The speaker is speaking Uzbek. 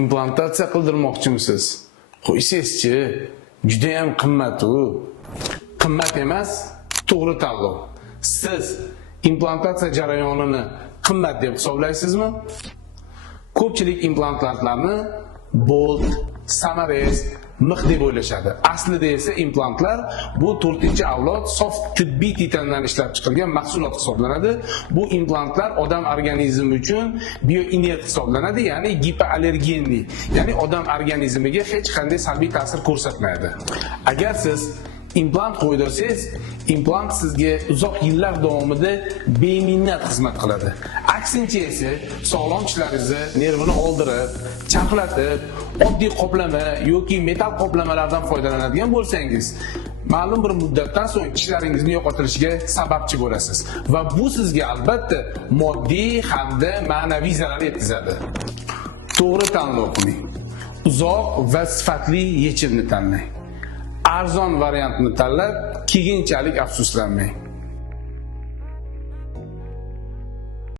implantatsiya qildirmoqchimisiz? Qo'ysangizchi, juda ham qimmat-u. Qimmat emas, to'g'ri tanlov. Siz implantatsiya jarayonini qimmat deb hisoblaysizmi? Ko'pchilik implantlarni Bolt, Samarez, mix deb o'ylashadi. Aslida esa implantlar bu 4-avlod sof tibbiy titandan ishlab chiqilgan mahsulot hisoblanadi. Bu implantlar odam organizmi uchun bioinert hisoblanadi, ya'ni gipoallergenli, ya'ni odam organizmiga hech qanday salbiy ta'sir ko'rsatmaydi. Agar siz implant qo'ydirsangiz, implant sizga uzoq yillar davomida beminnat xizmat qiladi. Aksincha esa sog'lom tishlaringizni nervini oldirib, chaqlatib, oddiy qoplama yoki metal qoplamalardan foydalanadigan bo'lsangiz, ma'lum bir muddatdan so'ng tishlaringizni yo'qotilishiga sababchi bo'lasiz va bu sizga albatta moddiy hamda ma'naviy zarar yetkazadi. To'g'ri tanlov qiling. Uzoq va sifatli yechimni tanlang. Arzon variantni tanlab, keyinchalik afsuslanmang.